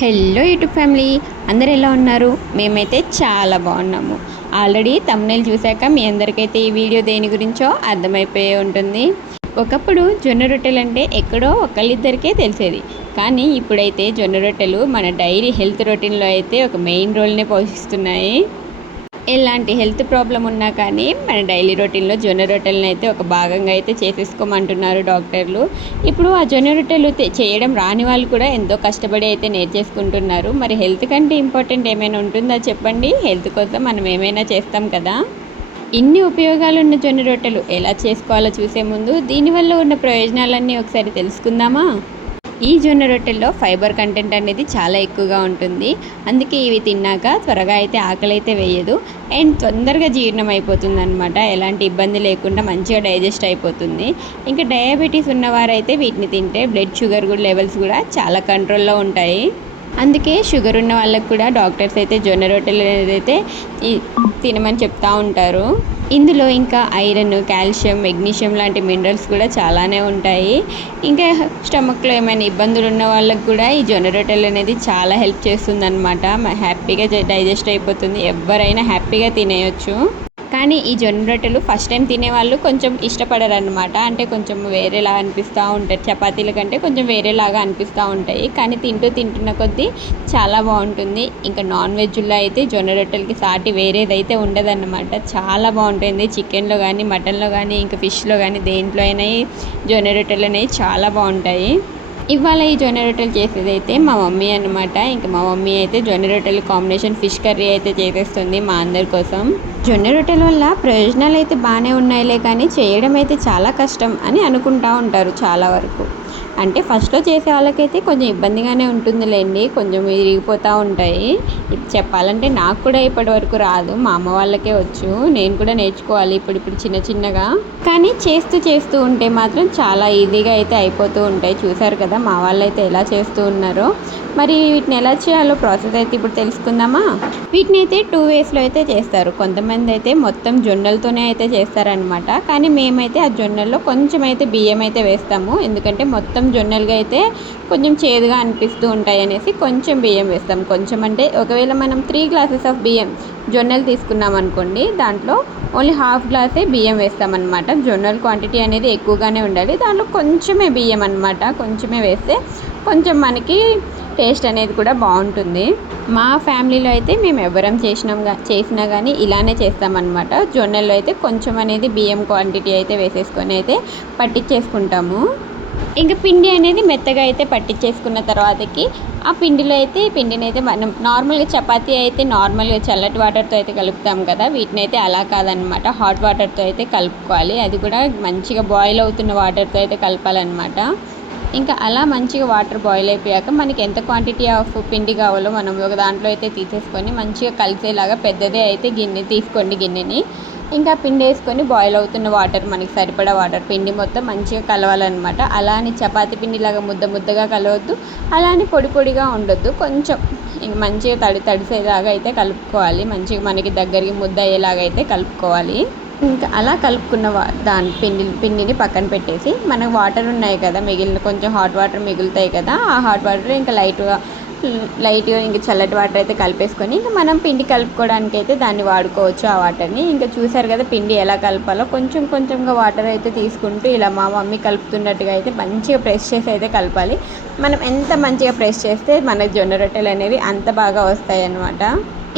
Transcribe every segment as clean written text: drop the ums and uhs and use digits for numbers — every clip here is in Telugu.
హలో యూట్యూబ్ ఫ్యామిలీ, అందరు ఎలా ఉన్నారు? మేమైతే చాలా బాగున్నాము. ఆల్రెడీ థంబ్నెయిల్ చూశాక మీ అందరికైతే ఈ వీడియో దేని గురించో అర్థమైపోయే ఉంటుంది. ఒకప్పుడు జొన్న రొట్టెలు అంటే ఎక్కడో ఒకళ్ళిద్దరికే తెలిసేది. కానీ ఇప్పుడైతే జొన్న రొట్టెలు మన డైలీ హెల్త్ రొటీన్లో అయితే ఒక మెయిన్ రోల్ని పోషిస్తున్నాయి. ఎలాంటి హెల్త్ ప్రాబ్లం ఉన్నా కానీ మన డైలీ రొటీన్లో జొన్న రొట్టెలను అయితే ఒక భాగంగా అయితే చేసేసుకోమంటున్నారు డాక్టర్లు. ఇప్పుడు ఆ జొన్న రొట్టెలు చేయడం రాని వాళ్ళు కూడా ఎంతో కష్టపడి అయితే నేర్చేసుకుంటున్నారు. మరి హెల్త్ కంటే ఇంపార్టెంట్ ఏమైనా ఉంటుందా చెప్పండి? హెల్త్ కోసం మనం ఏమైనా చేస్తాం కదా. ఇన్ని ఉపయోగాలు ఉన్న జొన్న రొట్టెలు ఎలా చేసుకోవాలో చూసే ముందు దీనివల్ల ఉన్న ప్రయోజనాలన్నీ ఒకసారి తెలుసుకుందామా? ఈ జొన్న రొట్టెల్లో ఫైబర్ కంటెంట్ అనేది చాలా ఎక్కువగా ఉంటుంది. అందుకే ఇవి తిన్నాక త్వరగా అయితే ఆకలి అయితే వేయదు అండ్ తొందరగా జీర్ణం అయిపోతుంది అనమాట. ఎలాంటి ఇబ్బంది లేకుండా మంచిగా డైజెస్ట్ అయిపోతుంది. ఇంకా డయాబెటీస్ ఉన్నవారైతే వీటిని తింటే బ్లడ్ షుగర్ లెవెల్స్ కూడా చాలా కంట్రోల్లో ఉంటాయి. అందుకే షుగర్ ఉన్న వాళ్ళకు కూడా డాక్టర్స్ అయితే జొన్న రొట్టెలు అయితే తినమని చెప్తూ ఉంటారు. ఇందులో ఇంకా ఐరన్, కాల్షియం, మెగ్నీషియం లాంటి మినరల్స్ కూడా చాలానే ఉంటాయి. ఇంకా స్టమక్లో ఏమైనా ఇబ్బందులు ఉన్న వాళ్ళకు కూడా ఈ జొన్న రొట్టెలు అనేది చాలా హెల్ప్ చేస్తుంది అనమాట. హ్యాపీగా డైజెస్ట్ అయిపోతుంది, ఎవరైనా హ్యాపీగా తినేయచ్చు. కానీ ఈ జొన్న రొట్టెలు ఫస్ట్ టైం తినేవాళ్ళు కొంచెం ఇష్టపడరు అనమాట. అంటే కొంచెం వేరేలాగా అనిపిస్తూ ఉంటాయి, చపాతీల కంటే కొంచెం వేరేలాగా అనిపిస్తూ ఉంటాయి. కానీ తింటున్న కొద్దీ చాలా బాగుంటుంది. ఇంకా నాన్ వెజ్లో అయితే జొన్న రొట్టెలకి సాటి వేరేదైతే ఉండదన్నమాట. చాలా బాగుంటుంది. చికెన్లో కానీ, మటన్లో కానీ, ఇంకా ఫిష్లో కానీ, దేంట్లో అయినా జొన్న రొట్టెలు అనేవి చాలా బాగుంటాయి. ఇవాళ ఈ జొన్న రొట్టెలు చేసేది అయితే మా మమ్మీ అనమాట. ఇంకా మా మమ్మీ అయితే జొన్న రొట్టెలు కాంబినేషన్ ఫిష్ కర్రీ అయితే చేసేస్తుంది మా అందరి కోసం. జొన్న రొట్టెల వల్ల ప్రయోజనాలు అయితే బాగానే ఉన్నాయిలే, కానీ చేయడం అయితే చాలా కష్టం అని అనుకుంటూ ఉంటారు చాలా వరకు. అంటే ఫస్ట్లో చేసే వాళ్ళకైతే కొంచెం ఇబ్బందిగానే ఉంటుందిలేండి, కొంచెం విరిగిపోతూ ఉంటాయి. చెప్పాలంటే నాకు కూడా ఇప్పటి వరకు రాదు, మా అమ్మ వాళ్ళకే వచ్చు. నేను కూడా నేర్చుకోవాలి ఇప్పుడు చిన్నగా. కానీ చేస్తూ ఉంటే మాత్రం చాలా ఈజీగా అయితే అయిపోతూ ఉంటాయి. చూసారు కదా మా వాళ్ళు అయితే ఎలా చేస్తూ ఉన్నారో. మరి వీటిని ఎలా చేయాలో ప్రాసెస్ అయితే ఇప్పుడు తెలుసుకుందామా? వీటిని అయితే 2 వేస్లో అయితే చేస్తారు. కొంతమంది అయితే మొత్తం జొన్నలతోనే అయితే చేస్తారనమాట. కానీ మేమైతే ఆ జొన్నల్లో కొంచెం అయితే బియ్యం అయితే వేస్తాము. ఎందుకంటే మొత్తం జొన్నలుగా అయితే కొంచెం చేదుగా అనిపిస్తూ ఉంటాయి అనేసి కొంచెం బియ్యం వేస్తాం. కొంచెం అంటే ఒకవేళ మనం 3 గ్లాసెస్ ఆఫ్ బియ్యం జొన్నలు తీసుకున్నాం అనుకోండి, దాంట్లో ఓన్లీ ½ గ్లాసే బియ్యం వేస్తామన్నమాట. జొన్నల క్వాంటిటీ అనేది ఎక్కువగానే ఉండాలి. దాంట్లో కొంచెమే బియ్యం అనమాట. కొంచెమే వేస్తే కొంచెం మనకి టేస్ట్ అనేది కూడా బాగుంటుంది. మా ఫ్యామిలీలో అయితే మేము ఎవరం చేసినా కానీ ఇలానే చేస్తామన్నమాట. జొన్నల్లో అయితే కొంచెం అనేది బియ్యం క్వాంటిటీ అయితే వేసేసుకొని అయితే పట్టించేసుకుంటాము. ఇంకా పిండి అనేది మెత్తగా అయితే పట్టించేసుకున్న తర్వాతకి ఆ పిండిని అయితే మనం నార్మల్గా చపాతీ అయితే నార్మల్గా చల్లటి వాటర్తో అయితే కలుపుతాం కదా, వీటిని అయితే అలా కాదనమాట. హాట్ వాటర్తో అయితే కలుపుకోవాలి. అది కూడా మంచిగా బాయిల్ అవుతున్న వాటర్తో అయితే కలపాలన్నమాట. ఇంకా అలా మంచిగా వాటర్ బాయిల్ అయిపోయాక మనకి ఎంత క్వాంటిటీ ఆఫ్ పిండి కావాలో మనం ఒక దాంట్లో అయితే తీసేసుకొని మంచిగా కలిసేలాగా పెద్దదే అయితే గిన్నెని ఇంకా పిండి వేసుకొని బాయిల్ అవుతున్న వాటర్, మనకి సరిపడా వాటర్, పిండి మొత్తం మంచిగా కలవాలన్నమాట. అలా అని చపాతీ పిండిలాగా ముద్దగా కలవద్దు, అలా అని పొడిగా ఉండొద్దు. కొంచెం ఇంక మంచిగా తడిసేలాగా అయితే కలుపుకోవాలి. మంచిగా మనకి దగ్గరికి ముద్ద అయ్యేలాగా అయితే కలుపుకోవాలి. ఇంకా అలా కలుపుకున్న పిండిని పక్కన పెట్టేసి, మనకు వాటర్ ఉన్నాయి కదా మిగిలిన, కొంచెం హాట్ వాటర్ మిగులుతాయి కదా, ఆ హాట్ వాటర్ ఇంకా లైట్గా ఇంకా చల్లటి వాటర్ అయితే కలిపేసుకొని ఇంకా మనం పిండి కలుపుకోవడానికి అయితే దాన్ని వాడుకోవచ్చు ఆ వాటర్ని. ఇంకా చూసారు కదా పిండి ఎలా కలపాలో. కొంచెంగా వాటర్ అయితే తీసుకుంటూ ఇలా మా మమ్మీ కలుపుతున్నట్టుగా అయితే మంచిగా ప్రెస్ చేసి అయితే కలపాలి. మనం ఎంత మంచిగా ప్రెస్ చేస్తే మనకు జొన్న రొట్టెలు అనేవి అంత బాగా వస్తాయి అన్నమాట.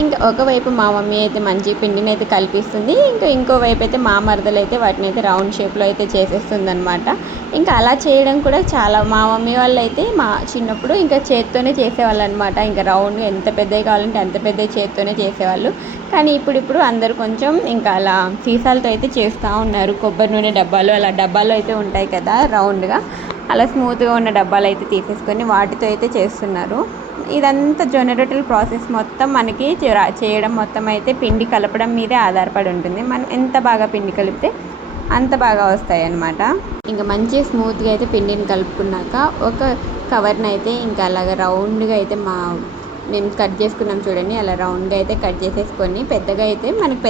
ఇంకా ఒకవైపు మా మమ్మీ అయితే మంచి పిండిని అయితే కలిపిస్తుంది, ఇంకోవైపు అయితే మా మరదలు అయితే వాటిని అయితే రౌండ్ షేప్లో అయితే చేసేస్తుంది అనమాట. ఇంకా అలా చేయడం కూడా చాలా, మా మమ్మీ వాళ్ళు అయితే మా చిన్నప్పుడు ఇంకా చేత్తోనే చేసేవాళ్ళు అనమాట. ఇంకా రౌండ్గా ఎంత పెద్దవి కావాలంటే అంత పెద్ద చేత్తోనే చేసేవాళ్ళు. కానీ ఇప్పుడు అందరూ కొంచెం ఇంకా అలా సీసాలతో అయితే చేస్తూ ఉన్నారు. కొబ్బరి నూనె డబ్బాలు, అలా డబ్బాలు అయితే ఉంటాయి కదా రౌండ్గా, అలా స్మూత్గా ఉన్న డబ్బాలు అయితే తీసేసుకొని వాటితో అయితే చేస్తున్నారు. ఇదంతా జొన్న రొట్టెల ప్రాసెస్ మొత్తం మనకి చేయడం మొత్తం అయితే పిండి కలపడం మీదే ఆధారపడి ఉంటుంది. మనం ఎంత బాగా పిండి కలిపితే అంత బాగా వస్తాయి అన్నమాట. ఇంకా మంచిగా స్మూత్గా అయితే పిండిని కలుపుకున్నాక ఒక కవర్ని అయితే ఇంకా అలాగ రౌండ్గా అయితే మా మేము కట్ చేసుకున్నాం చూడండి, అలా రౌండ్గా అయితే కట్ చేసేసుకొని పెద్దగా అయితే మనకు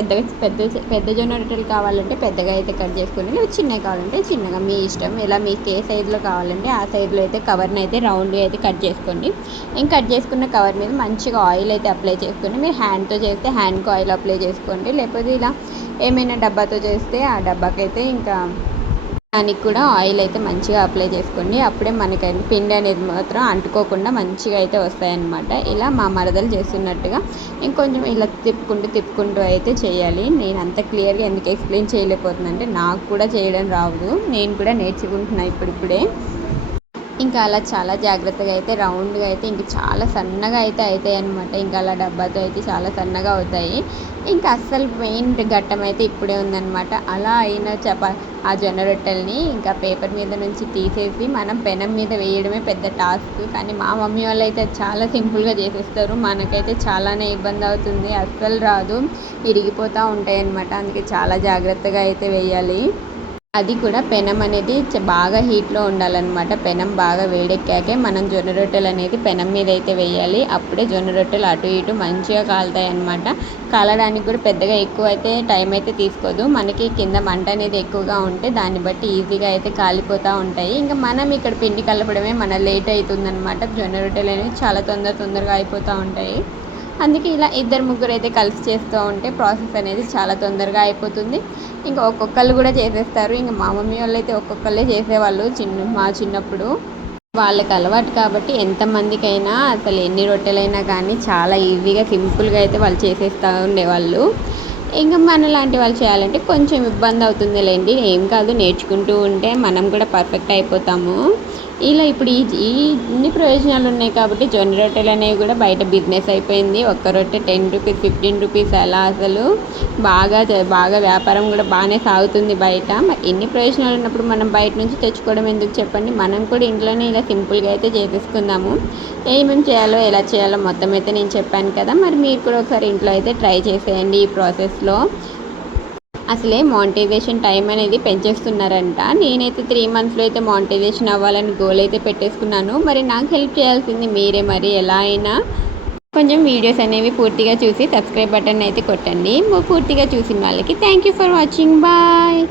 పెద్ద జొన్న రొట్టెలు కావాలంటే పెద్దగా అయితే కట్ చేసుకొని, లేదా చిన్నగా కావాలంటే చిన్నగా మీ ఇష్టం. ఇలా మీకు ఏ సైజులో కావాలంటే ఆ సైజులో అయితే కవర్ని అయితే రౌండ్గా అయితే కట్ చేసుకోండి. ఇంకా కట్ చేసుకున్న కవర్ మీద మంచిగా ఆయిల్ అయితే అప్లై చేసుకొని, మీరు హ్యాండ్తో చేస్తే హ్యాండ్కి ఆయిల్ అప్లై చేసుకోండి, లేకపోతే ఇలా ఏమైనా డబ్బాతో చేస్తే ఆ డబ్బాకైతే ఇంకా దానికి కూడా ఆయిల్ అయితే మంచిగా అప్లై చేసుకోండి. అప్పుడే మనకి పిండి అనేది మాత్రం అంటుకోకుండా మంచిగా అయితే వస్తాయన్నమాట. ఇలా మా మరదలు చేస్తున్నట్టుగా ఇంకొంచెం ఇలా తిప్పుకుంటూ అయితే చేయాలి. నేను అంత క్లియర్గా ఎందుకు ఎక్స్ప్లెయిన్ చేయలేకపోతున్నాను అంటే నాకు కూడా చేయడం రాదు, నేను కూడా నేర్చుకుంటున్నాను ఇప్పుడిప్పుడే. ఇంకా అలా చాలా జాగ్రత్తగా అయితే రౌండ్గా అయితే ఇంకా చాలా సన్నగా అయితే అవుతాయి అనమాట. ఇంకా అలా డబ్బాతో అయితే చాలా సన్నగా అవుతాయి. ఇంకా అస్సలు మెయిన్ ఘట్టం అయితే ఇప్పుడే ఉందన్నమాట. అలా అయిన ఆ జొన్న రొట్టెల్ని ఇంకా పేపర్ మీద నుంచి తీసేసి మనం పెనం మీద వేయడమే పెద్ద టాస్క్. కానీ మా మమ్మీ వాళ్ళు అయితే చాలా సింపుల్గా చేసేస్తారు. మనకైతే చాలానే ఇబ్బంది అవుతుంది, అస్సలు రాదు, ఇరిగిపోతూ ఉంటాయి అన్నమాట. అందుకే చాలా జాగ్రత్తగా అయితే వేయాలి. అది కూడా పెనం అనేది బాగా హీట్లో ఉండాలన్నమాట. పెనం బాగా వేడెక్కాకే మనం జొన్న రొట్టెలు అనేది పెనం మీద అయితే వేయాలి. అప్పుడే జొన్న రొట్టెలు అటు ఇటు మంచిగా కాలుతాయి అన్నమాట. కాలడానికి కూడా పెద్దగా ఎక్కువ అయితే టైం అయితే తీసుకోదు. మనకి కింద మంట అనేది ఎక్కువగా ఉంటే దాన్ని బట్టి ఈజీగా అయితే కాలిపోతూ ఉంటాయి. ఇంకా మనం ఇక్కడ పిండి కలపడమే మన లేట్ అవుతుందన్నమాట. జొన్న రొట్టెలు అనేవి చాలా తొందరగా అయిపోతూ ఉంటాయి. అందుకే ఇలా ఇద్దరు ముగ్గురు అయితే కలిసి చేస్తూ ఉంటే ప్రాసెస్ అనేది చాలా తొందరగా అయిపోతుంది. ఇంకా ఒక్కొక్కళ్ళు కూడా చేసేస్తారు. ఇంకా మా మమ్మీ వాళ్ళు అయితే ఒక్కొక్కళ్ళే చేసేవాళ్ళు మా చిన్నప్పుడు. వాళ్ళకి అలవాటు కాబట్టి ఎంతమందికైనా అసలు ఎన్ని రొట్టెలైనా కానీ చాలా ఈజీగా సింపుల్గా అయితే వాళ్ళు చేసేస్తూ ఉండేవాళ్ళు. ఇంకా మనలాంటి వాళ్ళు చేయాలంటే కొంచెం ఇబ్బంది అవుతుందిలేండి, ఏం కాదు, నేర్చుకుంటూ ఉంటే మనం కూడా పర్ఫెక్ట్ అయిపోతాము. ఇలా ఇప్పుడు ఇన్ని ప్రయోజనాలు ఉన్నాయి కాబట్టి జొన్న రొట్టెలు అనేవి కూడా బయట బిజినెస్ అయిపోయింది. ఒక్క రొట్టె 10 రూపీస్ 15 రూపీస్ అలా అసలు బాగా వ్యాపారం కూడా బాగానే సాగుతుంది బయట. ఎన్ని ప్రయోజనాలు ఉన్నప్పుడు మనం బయట నుంచి తెచ్చుకోవడం ఎందుకు చెప్పండి. మనం కూడా ఇంట్లోనే ఇలా సింపుల్గా అయితే చేసేసుకుందాము. ఏమేమి చేయాలో ఎలా చేయాలో మొత్తం అయితే నేను చెప్పాను కదా, మరి మీరు కూడా ఒకసారి ఇంట్లో అయితే ట్రై చేసేయండి. ఈ ప్రాసెస్లో అసలే మానిటైజేషన్ టైం అనేది పెంచేస్తున్నారంట. నేనైతే 3 మంత్స్లో అయితే మానిటైజేషన్ అవ్వాలని గోల్ అయితే పెట్టేసుకున్నాను. మరి నాకు హెల్ప్ చేయాల్సింది మీరే. మరి ఎలా అయినా కొంచెం వీడియోస్ అనేవి పూర్తిగా చూసి సబ్స్క్రైబ్ బటన్ అయితే కొట్టండి. పూర్తిగా చూసిన వాళ్ళకి thank you for watching. Bye.